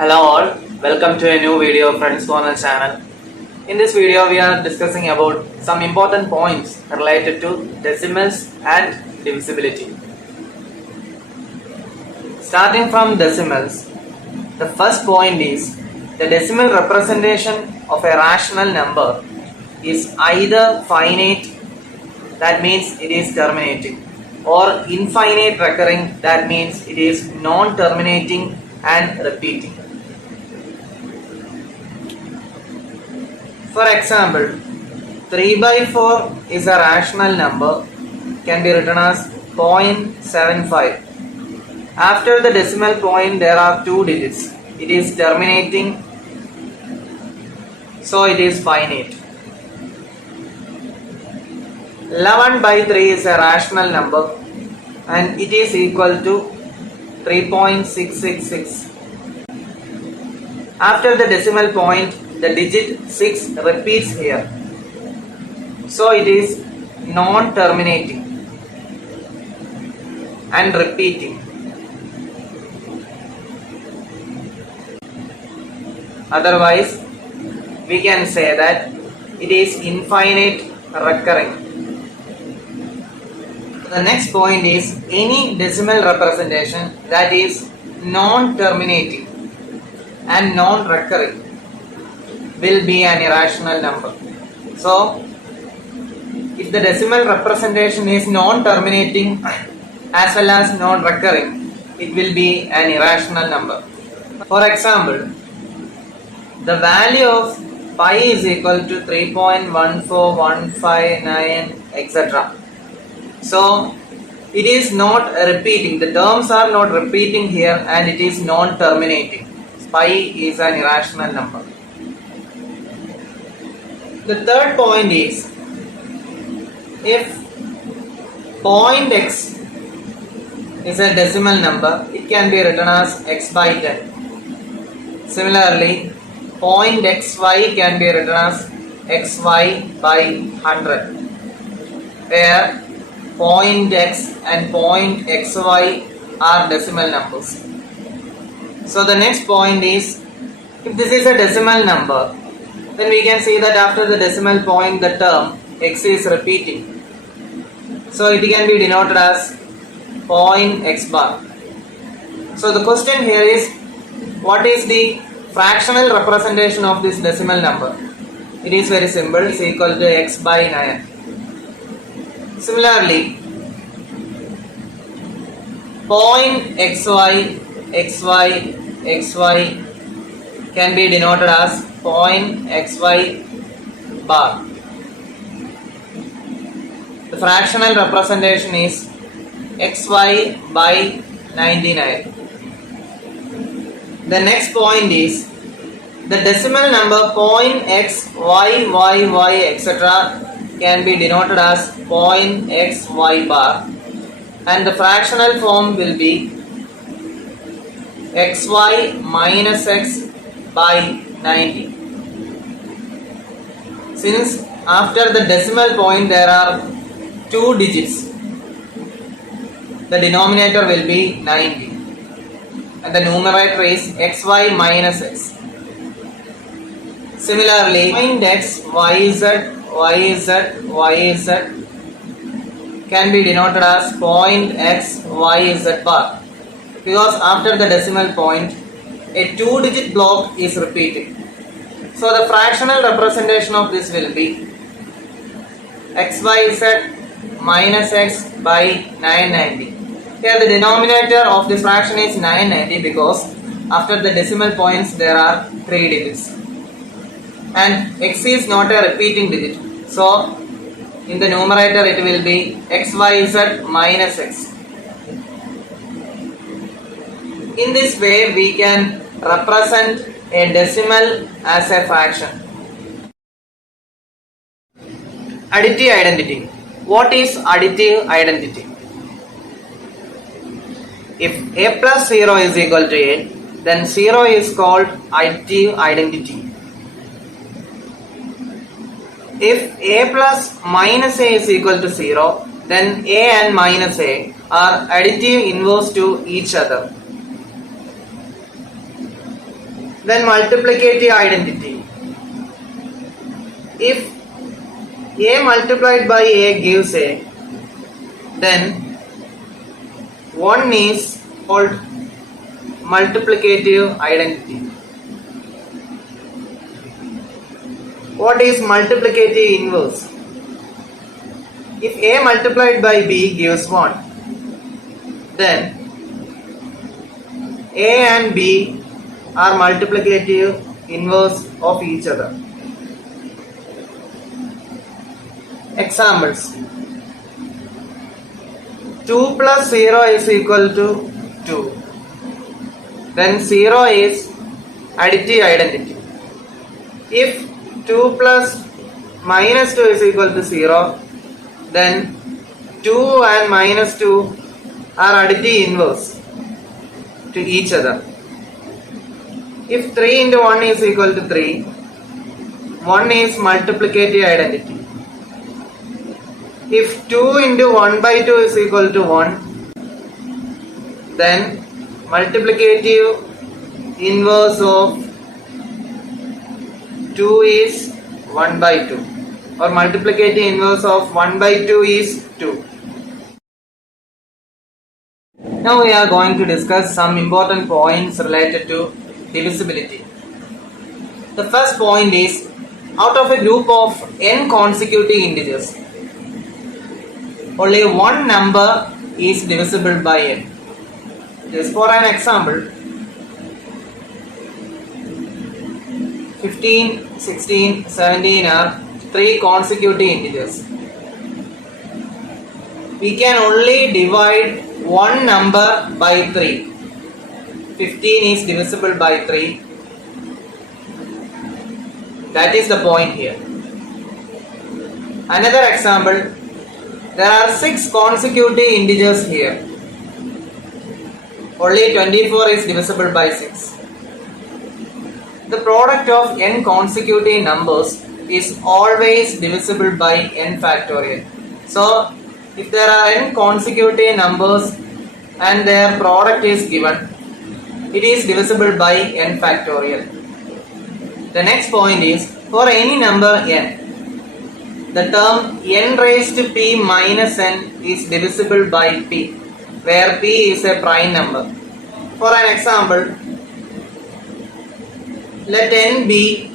Hello all, welcome to a new video friends on the channel. In this video we are discussing about some important points related to decimals and divisibility. Starting from decimals, the first point is the decimal representation of a rational number is either finite, that means it is terminating, or infinite recurring, that means it is non-terminating and repeating. For example, 3 by 4 is a rational number, can be written as 0.75. After the decimal point there are 2 digits. It is terminating, so it is finite. 11 by 3 is a rational number and it is equal to 3.666. After the decimal point the digit 6 repeats here, so it is non-terminating and repeating. Otherwise we can say that it is infinite recurring. The next point is any decimal representation that is non-terminating and non-recurring will be an irrational number. So, if the decimal representation is non-terminating as well as non-recurring, it will be an irrational number. For example, the value of pi is equal to 3.14159 etc. So, it is not repeating, the terms are not repeating here and it is non-terminating. Pi is an irrational number. The third point is, if point x is a decimal number, it can be written as x by 10. Similarly, point xy can be written as xy by 100, where point x and point xy are decimal numbers. So the next point is, if this is a decimal number, then we can see that after the decimal point the term x is repeating. So it can be denoted as point x bar. So the question here is, what is the fractional representation of this decimal number? It is very simple, it is equal to x by 9. Similarly, point xy can be denoted as point xy bar. The fractional representation is xy by 99. The next point is the decimal number point x, y, etc. can be denoted as point xy bar, and the fractional form will be xy minus x by 90. Since after the decimal point there are 2 digits, the denominator will be 90 and the numerator is xy minus x. Similarly, point x, yz can be denoted as point x, yz bar, because after the decimal point a 2-digit block is repeated. So the fractional representation of this will be xyz minus x by 990. Here the denominator of this fraction is 990 because after the decimal points there are 3 digits and x is not a repeating digit. So in the numerator it will be xyz minus x. In this way we can represent a decimal as a fraction. Additive identity. What is additive identity? If a plus 0 is equal to a, then 0 is called additive identity. If a plus minus a is equal to 0, then a and minus a are additive inverse to each other. Then multiplicative identity. If A multiplied by A gives A, then 1 is called multiplicative identity. What is multiplicative inverse? If A multiplied by B gives 1, then A and B are multiplicative inverse of each other. Examples. 2 plus 0 is equal to 2. Then 0 is additive identity. If 2 plus minus 2 is equal to 0, then 2 and minus 2 are additive inverse to each other. If 3 into 1 is equal to 3, 1 is multiplicative identity. If 2 into 1 by 2 is equal to 1, then multiplicative inverse of 2 is 1 by 2, or multiplicative inverse of 1 by 2 is 2. Now we are going to discuss some important points related to divisibility. The first point is, out of a group of n consecutive integers, only one number is divisible by n. Just for an example, 15, 16, 17 are 3 consecutive integers. We can only divide one number by 3. 15 is divisible by 3. That is the point here. Another example, there are 6 consecutive integers here. Only 24 is divisible by 6. The product of n consecutive numbers is always divisible by n factorial. So, if there are n consecutive numbers and their product is given, it is divisible by n factorial. The next point is, for any number n, the term n raised to p minus n is divisible by p, where p is a prime number. For an example, let n be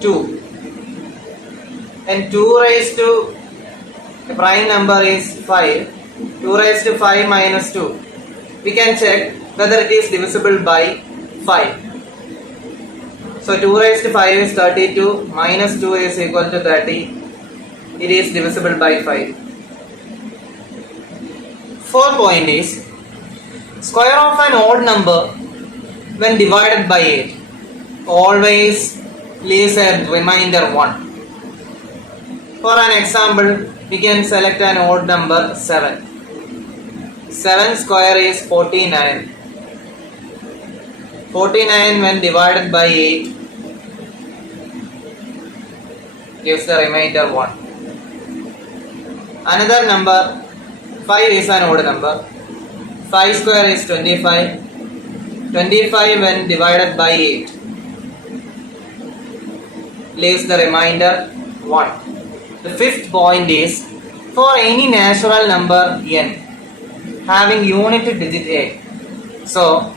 2, and 2 raised to the prime number is 5. 2 raised to 5 minus 2. We can check whether it is divisible by 5. So 2 raised to 5 is 32, minus 2 is equal to 30. It is divisible by 5. Fourth point is, square of an odd number when divided by 8 always leaves a remainder 1. For an example, we can select an odd number 7. 7 square is 49. 49 when divided by 8 gives the remainder 1. Another number 5 is an odd number. 5 square is 25. 25 when divided by 8 leaves the remainder 1. The fifth point is, for any natural number n having unit digit a, so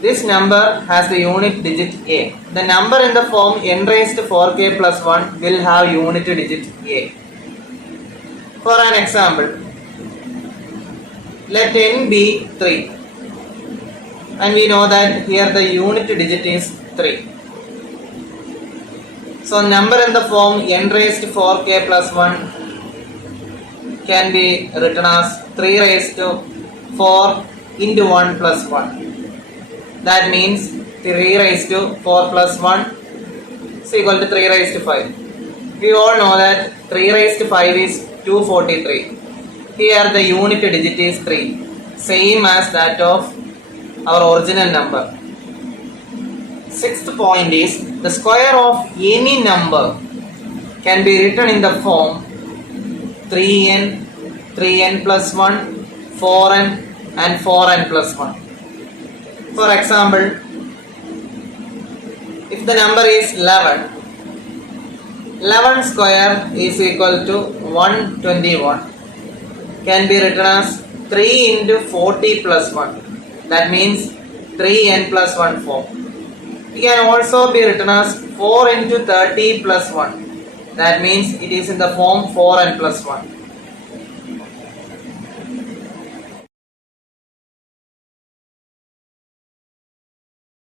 this number has the unit digit a. The number in the form n raised to 4k plus 1 will have unit digit a. For an example, let n be 3, and we know that here the unit digit is 3. So number in the form n raised to 4k plus 1 can be written as 3 raised to 4 into 1 plus 1. That means 3 raised to 4 plus 1 is equal to 3 raised to 5. We all know that 3 raised to 5 is 243. Here the unit digit is 3, same as that of our original number. Sixth point is, the square of any number can be written in the form 3n, 3n plus 1, 4n and 4n plus 1. For example, if the number is 11, 11 square is equal to 121, can be written as 3 into 40 plus 1. That means 3n plus 1 form. It can also be written as 4 into 30 plus 1. That means it is in the form 4n plus 1.